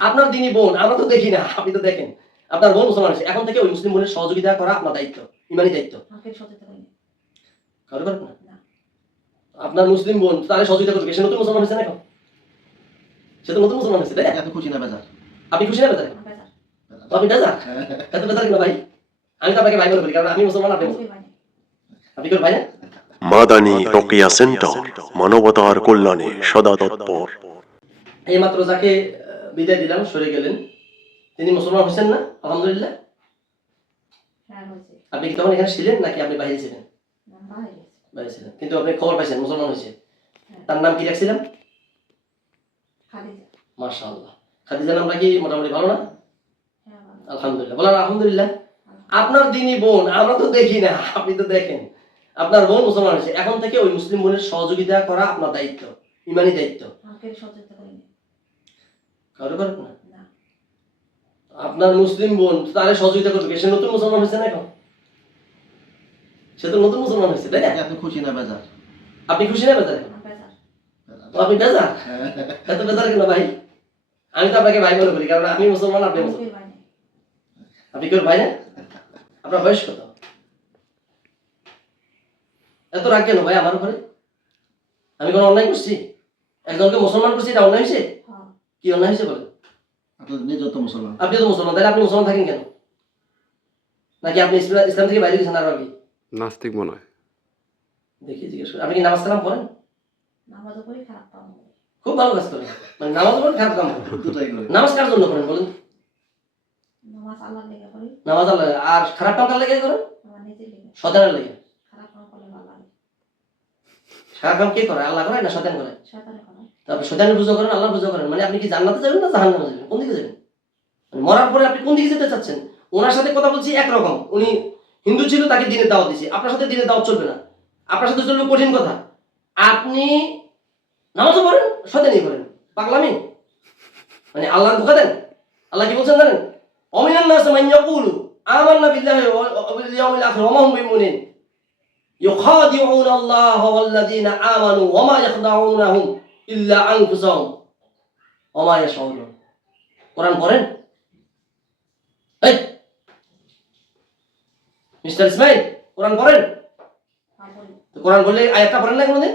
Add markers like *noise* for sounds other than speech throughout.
আপনার দিনই বোন আমরা তো দেখি না আপনি তো দেখেন। আপনার বোন মুসলমান হয়েছে এখন থেকে ওই মুসলিম বোনের সহযোগিতা করা আপনার দায়িত্ব ইমানি দায়িত্ব। কারও করেন না। আপনার মুসলিম বোন তাহলে সহযোগিতা করবে সে নতুন মুসলমান হয়েছে না এখন? সে তো নতুন মুসলমান হয়েছে তাই এত খুশি না বেজার। আপনি খুশি না বেজারে? বেজার। আপনি বেজা এত বেজার কিনা ভাই? আমি তো আপনাকে ভাই বলে বলি কারণ আমি মুসলমান আপনি। আপনি কেউ ভাই না? মাদানী রোকেয়া সেন্টার মানবতার কল্যাণে সদা তৎপর। এই মাত্র যাকে বিদায় দিলাম সরে গেলেন। তিনি মুসলমান হয়েছেন না? আলহামদুলিল্লাহ। হ্যাঁ আপনি কি তখন এখানে ছিলেন নাকি আপনি বাইরে ছিলেন? বাইরে ছিলেন। কিন্তু আপনি খবর পাইছেন মুসলমান হয়েছে। হ্যাঁ। তার নাম কি রাখছিলাম? খাদিজা। মাশাআল্লাহ। খাদিজার নামটা কি মোটামুটি ভালো না? হ্যাঁ। আলহামদুলিল্লাহ। বলেন আলহামদুলিল্লাহ। আপনার দিনই বোন আমরা তো দেখি না আপনি তো দেখেন। আপনার বোন মুসলমান হয়েছে। এখন থেকে ওই মুসলিম বোনের সহযোগিতা করা আপনার দায়িত্ব ইমানি দায়িত্ব। কারও না। আপনার মুসলিম বোন তাহলে সহযোগিতা করবে সে নতুন মুসলমান হয়েছে না এখন? সে তো নতুন মুসলমান হয়েছে তাই না? এত খুশি না বেজার। আপনি খুশি না বেজার? আপনি বেজা এত বেজার কেন ভাই? আমি তো আপনাকে ভাই বলে বলি কারণ আমি মুসলমান আপনি মুসলমান। আপনি কেউ ভাই না আপনার বয়স কত? এত রাগ কেন ভাই আমার উপরে? আমি কোনো অন্যায় করছি? একজনকে মুসলমান করছি এটা অন্যায় হয়েছে? হ্যাঁ কি অন্যায় হয়েছে বলে? আপনি তো মুসলমান। আপনি তো মুসলমান তাহলে আপনি মুসলমান থাকেন কেন? নাকি আপনি ইসলাম থেকে বাইরে গেছেন আরও আগে? নাস্তিক মনে হয়। দেখি জিজ্ঞেস করি। আপনি কি নামাজ কালাম পড়েন? নামাজও করি খারাপ কাম খুব ভালো কাজ করেন। মানে নামাজ পড়েন খারাপ কাম দুটাই করে। নামাজ কার জন্য করেন বলেন? নামাজ আল্লাহ লেগে করি নামাজ আল্লাহ আর খারাপ কাম কার লেগে করেন? নিজের লেগে। খারাপ কাম করলে ভালো লাগে। খারাপ কাম কে করে? আল্লাহ করে না শতান করে? করে তারপর শয়তানের পুজো করেন আল্লাহ পুজো করেন। মানে আপনি কি জান্নাতে যাবেন না জাহান্নামে যাবেন? কোন দিকে যাবেন? মানে মরার পরে আপনি কোন দিকে যেতে চাচ্ছেন? ওনার সাথে কথা বলছি একরকম। উনি হিন্দু ছিল, তাকে দিনে দাওয়াত দিছি। আপনার সাথে দিনে দাওয়াত চলবে না। আপনার সাথে চলবে কঠিন কথা। আপনি নামাজও পড়েন সদেনই করেন। পাগলামি? মানে আল্লাহ ধোকা দেন? আল্লাহ কি বলছেন জানেন? অমিনান নাস মান ইয়াকুলু বিল্লাহি ওয়া বিল আখির ওয়া মা হুম ইউখাদিউনা আল্লাহ ওয়াল্লাযিনা আমানু ওয়া মা ইয়াখদাউনাহুম। ইল্লা আনফুসাহুম। ওমা ইয়াশউন কোরআন পড়েন? এই! মিস্টার ইসমাইল কোরআন পড়েন? হ্যাঁ, কোরআন বললে আয়াতটা পড়েন না কোনোদিন?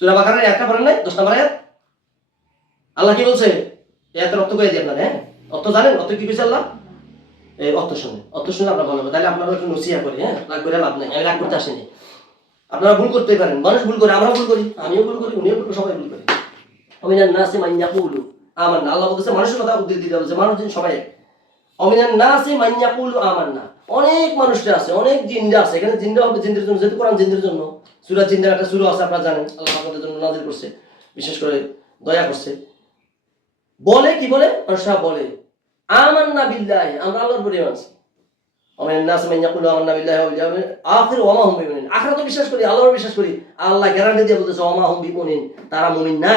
সুরা আয়াতটা পড়েন না দশ নম্বর আয়াত? আল্লাহ কি বলছে? আয়াতের অর্থ কয়ে দিয়ে আপনার মানে, হ্যাঁ? অর্থ জানেন? অর্থ কি কইছে আল্লাহ? এই অর্থ শুনে অর্থ শুনে আপনার ভালো হবে। তাহলে আপনারা একটু নসিয়া করি হ্যাঁ? রাগ করে লাভ নাই। আমি রাগ করতে আসেনি। আপনারা ভুল করতে পারেন মানুষ ভুল করে আমরা ভুল করি আমিও ভুল করি উনিও ভুল করি, সবাই ভুল করি। অমিনান নাসে মাইয়া পুলু আমার না আল্লাহ বলতেছে মানুষের কথা উদ্দিত দিতে বলছে মানুষ সবাই এক। অমিনান নাসে মাইয়া পুলু আমার না। অনেক মানুষরা আছে অনেক জিন্দা আছে এখানে জিন্দা হবে জিন্দের জন্য যেহেতু কোরআন জিন্দের জন্য। সুরা জিন্দার একটা সুরা আছে আপনারা জানেন আল্লাহ আপনাদের জন্য নাজির করছে বিশেষ করে দয়া করছে। বলে কি বলে? মানুষরা বলে আমার না বিল্লাহি আমরা আল্লাহর উপরে আছি। আখির আখিরাত বিশ্বাস করি বিশ্বাস করি। আল্লাহ গ্যারান্টি দিয়ে বলতেছে তারা মুমিন না।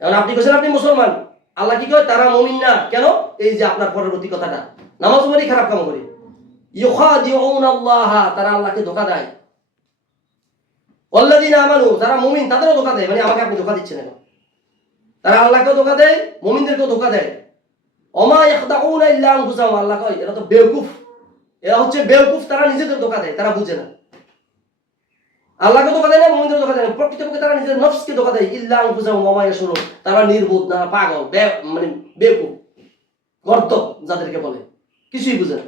এখন আপনি বলছেন আপনি মুসলমান। আল্লাহ কি কয়, তারা মুমিন না। কেন? এই যে আপনার পরবর্তী কথাটা। নামাজ পড়ি, খারাপ কাম করি। তারা আল্লাহকে ধোকা দেয়। ওয়াল্লাযিনা আমানু তারা মুমিন, তাদেরও ধোকা দেয়। মানে আমাকে আপনি ধোকা দিচ্ছেন এখন। তারা আল্লাহকেও ধোকা দেয়, মুমিনদেরকেও ধোকা দেয়। অমা ইয়াখদাউনা ইল্লা আনফুসাহুম, আল্লাহ কয়, এরা তো বেওকুফ। এরা হচ্ছে বেওকুফ, তারা নিজেদের ধোকা দেয়, তারা বুঝে না। আল্লাহকে দেয় না দেয় না। প্রকৃতপক্ষে তারা নফসকে দেয়। ওমা ইয়াশুরুন। তারা নির্বোধ না, পাগল মানে বেকুফ গর্দ যাদেরকে বলে। কিছুই বুঝে না।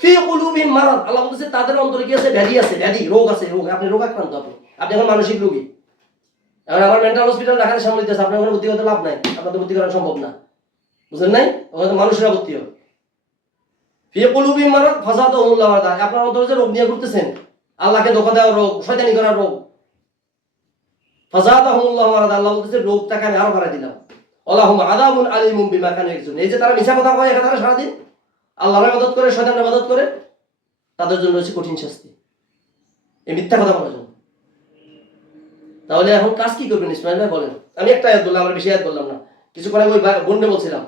ফি কুলুবিহিম মারাদ। আল্লাহ বলতেছে, তাদের অন্তরে কি আছে? ব্যাধি আছে, ব্যাধি, রোগ আছে, রোগ। আপনি রোগ আক্রান্ত আপনি। আপনি এখন মানসিক রোগী। এখন আমার মেন্টাল হসপিটাল দেখাতে সামনে দিতেছে, আপনার ওখানে ভর্তি লাভ নাই। আপনাদের ভর্তি করা সম্ভব না। বুঝলেন নাই? ওখানে মানুষেরা ভর্তি আপনার অন্তরে যে রোগ নিয়ে ঘুরতেছেন, আল্লাহকে ধোকা দেওয়ার রোগ, শয়তানি করার রোগ। আল্লাহ দিলাম। ইয়াকসুন এই যে তারা মিছা কথা সারাদিন করে করে, তাদের জন্য কঠিন শাস্তি। এই মিথ্যা কথা তাহলে এখন কাজ কি করবেন ইসমাইল ভাই, বলেন। আমি একটা আয়াত বললাম, আমরা বেশি বললাম না। কিছু ওই ভাই- বলছিলাম।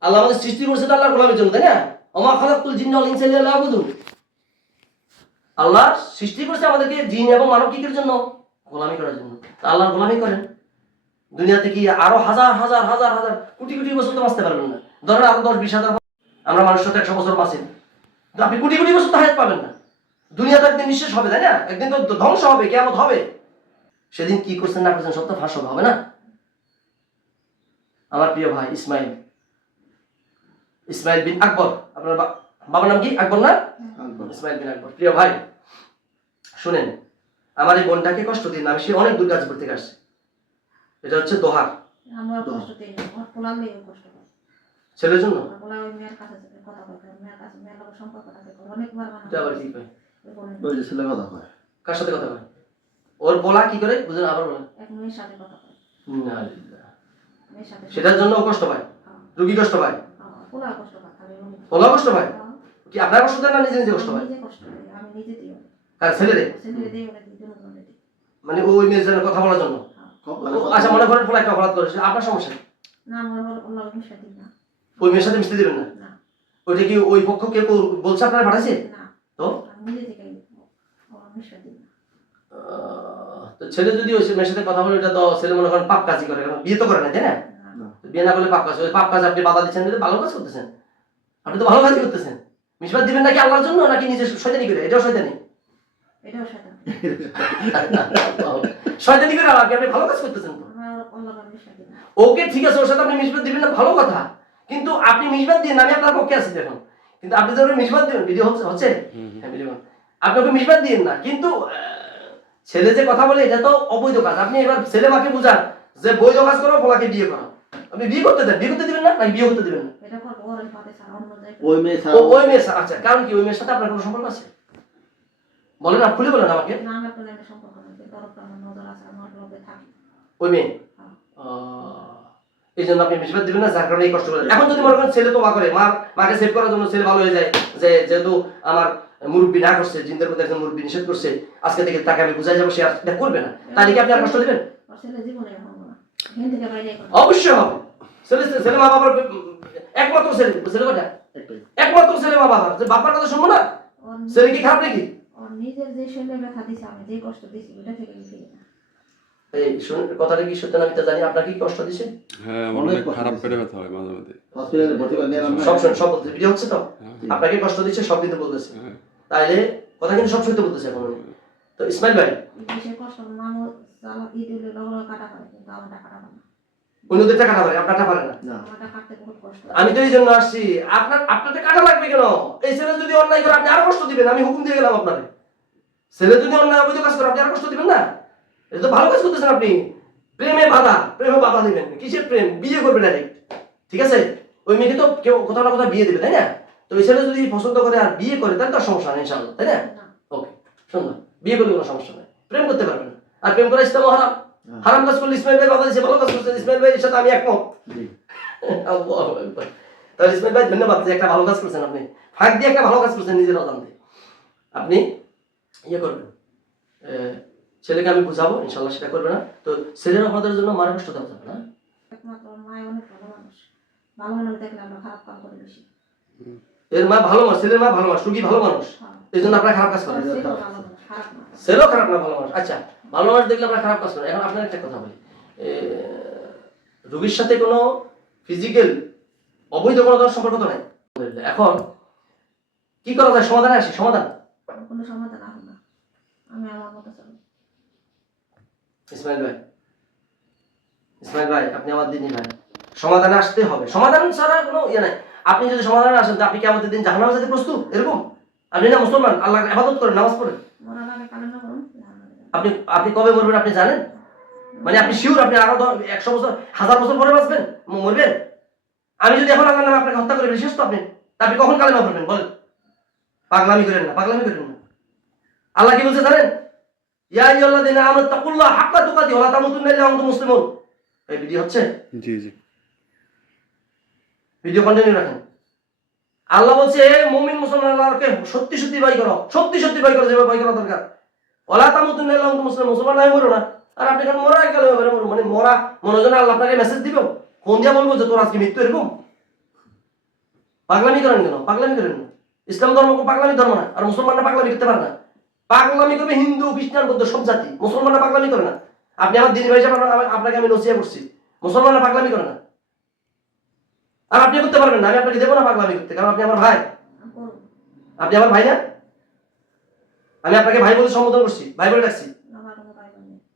আল্লাহ আমাদের সৃষ্টি করছে তো আল্লাহর গোলামের জন্য, তাই না? অমা খালাকুল জিন্ন ওয়াল ইনসা ইল্লা লিয়াবুদুন আল্লাহ সৃষ্টি করছে আমাদেরকে জিন এবং মানব কিকের জন্য, গোলামি করার জন্য। তা আল্লাহর গোলামি করেন। দুনিয়াতে কি আরও হাজার হাজার হাজার হাজার, কোটি কোটি বছর তো বাঁচতে পারবেন না। ধরেন আরও দশ, বিশ, হাজার আমরা মানুষ সাথে একশো বছর বাঁচি। আপনি কোটি কোটি বছর তো হায়াত পাবেন না। দুনিয়া তো একদিন নিঃশেষ হবে, তাই না? একদিন তো ধ্বংস হবে কেমন হবে। সেদিন কি করছেন, না করছেন, সব তো ফাঁস হবে না? আমার প্রিয় ভাই ইসমাইল ইসমাইল বিন আকবর। আপনার বাবার নাম কি? আকবর না? আকবর। ইসমাইল বিন আকবর। প্রিয় ভাই শুনেন আমার এই বোনটাকে কষ্ট দিন আমি সে অনেক দূর গাছপুর থেকে আসছে। এটা হচ্ছে দোহার। আমরা কষ্ট দিই না আমার পোলার লেগে কষ্ট পাই ছেলের জন্য? আমার পোলা ওই মেয়ের কাছে যেতে কথা বলতে মেয়ের কাছে মেয়ের লোকের সম্পর্ক থাকে অনেকবার মানা এটা আবার কি কয়? ওই বোনের ওই যে ছেলে কথা কয়। কার সাথে কথা কয়? ওর বলা কি করে? বুঝলেন আবার বলেন। এক মেয়ের সাথে কথা কয়। না লিল্লাহ। মেয়ের সাথে সেটার জন্য কষ্ট পায়? হ্যাঁ, রুগী কষ্ট পায়? হ্যাঁ, ওলা কষ্ট পায়? হ্যাঁ, কি আপনার কষ্ট দেন না নিজে নিজে কষ্ট পায়? ছেলে মানে ওই মেয়ের জন্য কথা বলার জন্য? আচ্ছা মনে করেন একটা অপরাধ করেছে আপনার সমস্যা কি? না আমার হলো ওলা মিশা দিই না। ওই মেয়ের সাথে মিশতে দিবেন না? না। ওইটা কি ওই পক্ষ কেউ বলছে আপনারা পাঠাইছে? তো? তো ছেলে যদি ওই মেয়ের সাথে কথা বলে ওটা তো ছেলে মনে করেন পাপ কাজই করে বিয়ে তো করে না তাই না? বিয়ে না করলে পাপ কাজ পাপ কাজ আপনি বাধা দিচ্ছেন ভালো কাজ করতেছেন। আপনি তো ভালো কাজই করতেছেন। মিসবাদ দিবেন নাকি আল্লাহর জন্য নাকি নিজে শয়তানি করে? এটাও শয়তানি। *laughs* শয়তানি। করে আপনি আপনি ভালো কাজ করতেছেন তো। ওকে ঠিক আছে ওর সাথে আপনি মিসবাদ দিবেন না ভালো কথা। কিন্তু আপনি মিসবাদ দিন আমি আপনার পক্ষে আছি দেখুন। কিন্তু আপনি যখন মিসবাদ দিবেন ভিডিও হচ্ছে হচ্ছে? হ্যাঁ, হচ্ছে। আপনি ওকে মিসবাদ দিন না কিন্তু ছেলে যে কথা বলে এটা তো অবৈধ কাজ। আপনি এবার ছেলে মাকে বুঝান যে বৈধ কাজ করো বলাকে বিয়ে করো। আপনি বিয়ে করতে দেন বিয়ে করতে দিবেন না নাকি বিয়ে করতে দিবেন না? ওই মেয়ে ওই মেয়ের সাথে আচ্ছা কারণ কি ওই মেয়ের সাথে আপনার কোনো সম্পর্ক আছে? বলেন না খুলে বলেন আমাকে। ওই মেয়ে? হ্যাঁ। এই জন্য আপনি বেশিরভাগ দিবেন না যার কারণে এই কষ্ট করে। এখন যদি মনে করেন ছেলে তো মা করে মার মাকে সেভ করার জন্য ছেলে ভালো হয়ে যায় যে যেহেতু আমার মুরব্বী না করছে জিন্দের মধ্যে একজন মুরব্বী নিষেধ করছে আজকে থেকে তাকে আমি বুঝাই যাব সে আর করবে না। তাহলে কি আপনি আর কষ্ট দিবেন? অবশ্যই হবে। ছেলে ছেলে মা বাবার একমাত্র ছেলে ছেলে কটা? একমাত্র ছেলে মা বাবার যে বাবার কথা শুনব না? ছেলে কি খারাপ নাকি? নিজের যে শরীরে ব্যথা দিছে আমি যে কষ্ট দিছি ওটা থেকে আমি ফিরি এই শুনুন কথাটা কি সত্য না আমি জানি? আপনার কি কষ্ট দিছে? হ্যাঁ অনেক অনেক খারাপ পেটে ব্যথা হয় মাঝে মাঝে হসপিটালে ভর্তি করে নিলাম সব সব বলতে ভিডিও হচ্ছে তো? হ্যাঁ, আপনাকে কষ্ট দিচ্ছে সব কিন্তু বলতেছে। হ্যাঁ। তাইলে কথা কিন্তু সব সত্য বলতেছে এখন। তো ইসমাইল ভাই কষ্ট মানুষ দিয়ে দিলে লগে কাটা পারে কিন্তু আমারটা কাটা পারে না। উনি কাটা পারে আপনারটা পারে না? না। আমারটা কাটতে বহুত কষ্ট। আমি তো এই জন্য আসছি। আপনার আপনারটা কাটা লাগবে কেন? এই ছেলে যদি অন্যায় করে আপনি আরও কষ্ট দিবেন আমি হুকুম দিয়ে গেলাম আপনারে। ছেলে যদি অন্যায় অবৈধ কাজ করে আপনি আরও কষ্ট দিবেন না? এটা তো ভালো কাজ করতেছেন আপনি। প্রেমে বাধা প্রেমে বাধা দিবেন। কিসের প্রেম? বিয়ে করবে ডাইরেক্ট ঠিক আছে? ওই মেয়েকে তো কেউ কোথাও না কোথাও বিয়ে দেবে তাই না? তো ওই ছেলে যদি পছন্দ করে আর বিয়ে করে তাহলে তার সমস্যা নেই ইনশাআল্লাহ তাই না? না। ওকে সুন্দর বিয়ে করলে কোনো সমস্যা নেই। প্রেম করতে পারবেন আর প্রেম করা ইসলাম হারাম হারাম কাজ করলে ইসমাইল ভাই বাধা দিচ্ছে ভালো কাজ করছেন ইসমাইল ভাইয়ের সাথে আমি একমত। জি। আল্লাহু আকবার। তাহলে ইসমাইল ভাই ধন্যবাদ যে একটা ভালো কাজ করছেন আপনি। ফাঁক দিয়ে একটা ভালো কাজ করছেন নিজের অজান্তে। আপনি ইয়ে করবেন। ছেলেকে আমি বুঝাবো ইনশাল্লাহ সেটা করবে না। তো ছেলের অপরাধের জন্য মারা কষ্ট দেওয়া যাবে না এর মা ভালো মানুষ ছেলের মা ভালো মানুষ রুগী ভালো মানুষ। হ্যাঁ। এই জন্য আপনারা খারাপ কাজ করেন। ছেলেও খারাপ না ভালো মানুষ। আচ্ছা। ভালো মানুষ দেখলে আপনারা খারাপ কাজ করেন। এখন আপনার একটা কথা বলি। রুগীর সাথে কোনো ফিজিক্যাল অবৈধ কোনো ধরনের সম্পর্ক তো নাই? এখন কি করা যায়? সমাধানে আসি সমাধান? কোনো সমাধান আসে না। আমি আমার মতো চলি ইসমাইল ভাই ইসমাইল ভাই আপনি আমার দিনই ভাই। সমাধানে আসতে হবে। সমাধান ছাড়া কোনো ইয়ে নাই। আপনি যদি সমাধানে আসেন তো আপনি কি আমাদের দিন জাহান্নামে যেতে প্রস্তুত? এরকম? আপনি না মুসলমান আল্লাহ আবাদত করেন নামাজ পড়েন। মরার আগে কালে না করুন আপনি আপনি কবে মরবেন আপনি জানেন? মানে আপনি শিওর আপনি আরও একশো বছর হাজার বছর পরে বাঁচবেন? মরবেন? আমি যদি এখন আল্লাহ নামে আপনাকে হত্যা করে ফেলি, শেষ তো আপনি। আপনি কখন কালেমা পড়বেন? বলেন। পাগলামি করেন না পাগলামি করেন না। আল্লাহ কি বলছে জানেন? ইয়া আইয়ুহাল্লাযীনা আমানু তাকুল্লাহ হাক্কা তুকাতিহি ওয়া লা তামুতুন্না ইল্লা ওয়া আনতুম মুসলিমুন। এই ভিডিও হচ্ছে? জি জি। ভিডিও কন্টিনিউ রাখেন। আল্লাহ বলছে "এ মুমিন মুসলমান আল্লাহকে সত্যি সত্যি ভয় করো সত্যি সত্যি ভয় করো যেভাবে ভয় করা দরকার। ওলা ওয়া আনতুম মুসলিমুন নাই মরো না। আর আপনি এখন মরা গেল মানে মরা মনোজন আল্লাহ আপনাকে মেসেজ দিবে। ফোন দিয়া বলব যে তোর আজকে মৃত্যু এরকম। পাগলামি করেন কেন? পাগলামি করেন না। ইসলাম ধর্ম পাগলামি ধর্ম না আর মুসলমানরা পাগলামি করতে পারে না। পাগলামি করবে হিন্দু খ্রিস্টান বৌদ্ধ সব জাতি। মুসলমানরা পাগলামি করে না। আপনি আমার দিদি ভাই আপনাকে আমি নসিয়া করছি। মুসলমানরা পাগলামি করে না। আর আপনি করতে পারবেন না আমি আপনাকে দেবো না পাগলামি করতে কারণ আপনি আমার ভাই। আপনি আমার ভাই না? আমি আপনাকে ভাই বলে সম্বোধন করছি ভাই বলে ডাকছি।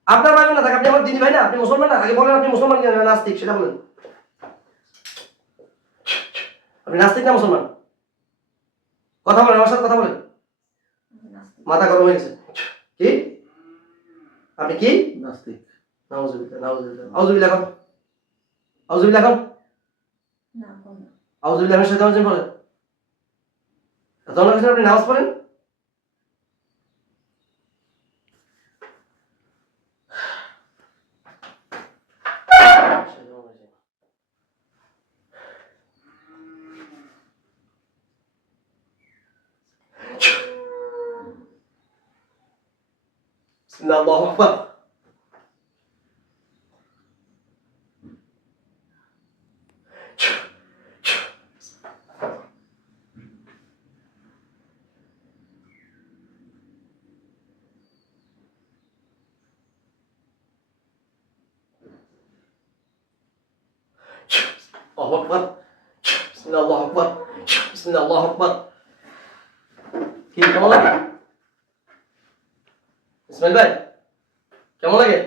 আপনার ভাই না থাকে আপনি আমার দিদি ভাই না আপনি মুসলমান না? আগে বলেন আপনি মুসলমান কিনা নাস্তিক সেটা বলেন। আপনি নাস্তিক না মুসলমান? কথা বলেন আমার সাথে কথা বলেন। মাথা গরম হয়ে গেছে। কি? আপনি কি? নাস্তিক। নাউজুবিল্লাহ নাউজুবিল্লাহ আউজুবিল্লাহ এখন। আউজুবিল্লাহ এখন। না করব না। আউজুবিল্লাহ আমি সাথে বলেন তখন আপনি নামাজ পড়েন? Allahu Akbar. Allahu Akbar. Bismillahirrahmanirrahim. Bismillahirrahmanirrahim. Bismillahirrahmanirrahim. Tamam abi. Ismail ভাই কেমন লাগে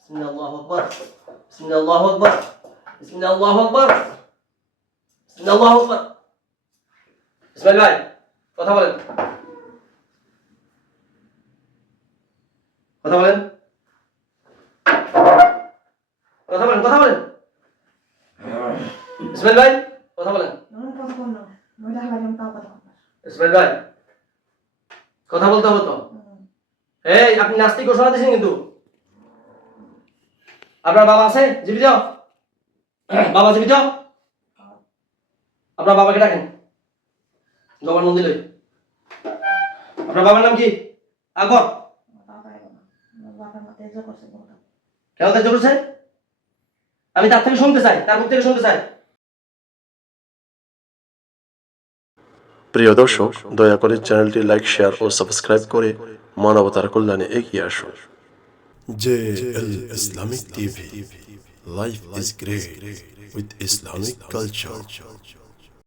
بسم الله الله أكبر بسم الله الله أكبر بسم الله الله أكبر بسم الله الله أكبر ইসমাইল ভাই কথা বলেন। কথা বলেন। কথা বলেন কথা বলেন। ইসমাইল ভাই কথা বলেন। ইসমাইল ভাই কথা বলতে হবে তো? এই, আপনি নাস্তিক ঘোষণা দিয়েছেন কিন্তু। আপনার বাবা আছে? জীবিত? বাবা জীবিত? আপনার বাবাকে ডাকেন। জবানবন্দি লই। আপনার বাবার নাম কি? আকবর। কেন তাই করেছে? আমি তার থেকে শুনতে চাই তার মুখ থেকে শুনতে চাই। প্রিয় দর্শক দয়া করে চ্যানেলটি লাইক শেয়ার ও সাবস্ক্রাইব করে মানবতার কল্যাণে এগিয়ে আসুন। JL Islamic TV Life is great with Islamic culture